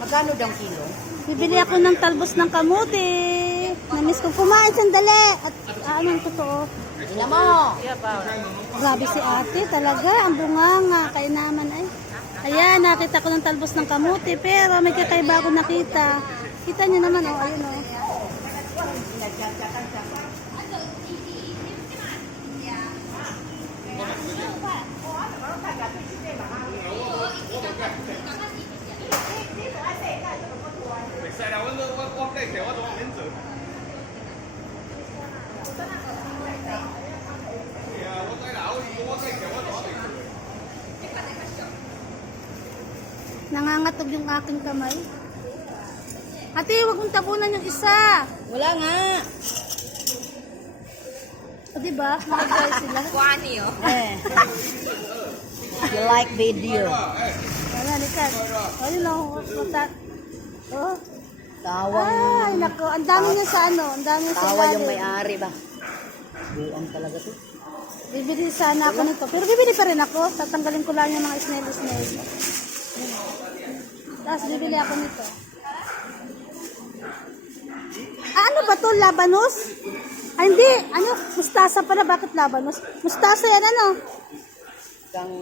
Magkano daw kilo? Bibili ako ng talbos ng kamuti. Namiss ko kumain sandali. At anong totoo? Ina mo! Grabe si ate talaga. Ang bunganga. Kaya naman ay. Ayan, nakita ko ng talbos ng kamuti. Pero may kakaiba ako nakita. Kita niyo naman, oh. Ayun, oh. Nangangatog yung aking kamay. Ate, huwag mong tabunan yung isa. Wala nga. O, diba? Nakagay sila. Kuani oh. You like video. Wala, likat. O, yun lang. Oh. Tawang, Ay, nako. Ang dami niya sa ano. Ang dami niya sa tawa yung ilalim. may-ari ba? Buang talaga to. Bibili sana ako nito. Pero bibili pa rin ako. Tatanggalin ko lang yung mga snail. Tapos bibili ako nito. Ano ba to? Labanos? Ay, hindi. Ano? Mustasa pala. Bakit labanos? Mustasa yan ano? Kang